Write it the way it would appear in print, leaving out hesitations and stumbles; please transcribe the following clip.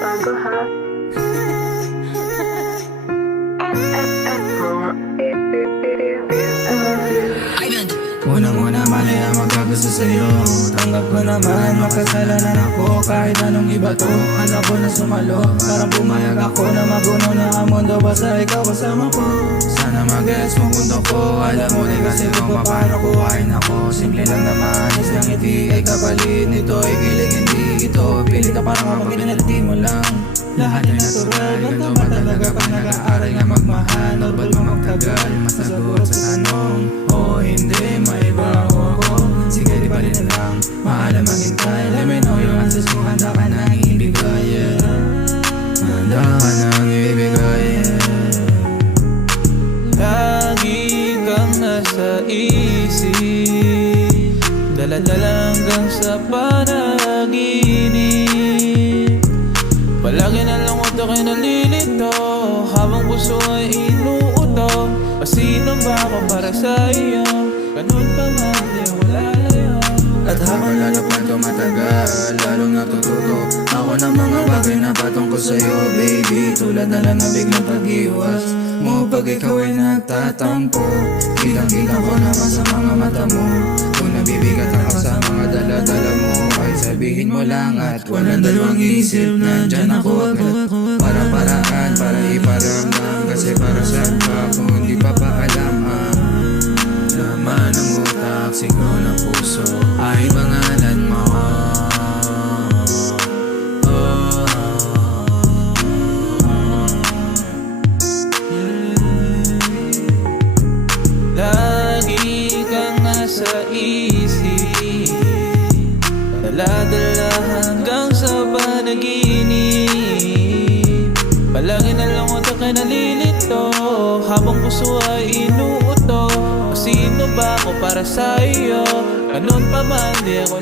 bago ha. Unang-una mali ang magkagusto sa'yo. Tanggap ko naman, makasalanan ako. Kahit anong iba to, anak ko na sumalo. Parang pumayag ako na maguno na ang mundo, basta ikaw kasama ko. Sana mag-gets mo mundo ko. Alam mo din kasi kung paano kuhain ako. Simple lang naman, isang ngiti ay kapalit nito. Ikilig hindi ito, pilit ka parang kapag pinaliti mo lang. Lahat ay natural, ganito ba talaga pag nag-aaral nga magmahal? Normal ba magtagal, masagot sa tanong? O hindi, maiba ako. Sige di pa rin na lang, maalam maghintay. Let me know yung answers mo, handa ka nang ibigay, yeah. Handa ka nang ibigay, yeah. Lagi kang nasa isip, dala-dala hanggang sa panaginip. Palagi na lang ako kayo nalilito, habang puso ay inuuto. Sino ba ako para sa iyo? Ganun pa man, di wala layo. At habang lalo pa tumatagal, lalong natututo ako ng mga bagay na patungkol sa'yo, baby. Tulad na lang na biglang pag-iwas mo pag ikaw ay nagtatampo. Kitang-kita ko naman sa mga mata mo. Kung nabibigat ako sa mga dala-dala mo, ay sabihin mo lang at walang dalawang isip. Nandyan ako agad para paraan, para iparamdam. Kasi para saan pa kung hindi pa paalam ang laman ng utak, sigaw ng puso ay pangalan mo. Lagi kang nasa isip, dala-dala hanggang sa panaginip. Palagi na lang ako kay nalilito, habang puso ay inuuto. Sino ba ako para sa iyo? Ganun pa man, di ako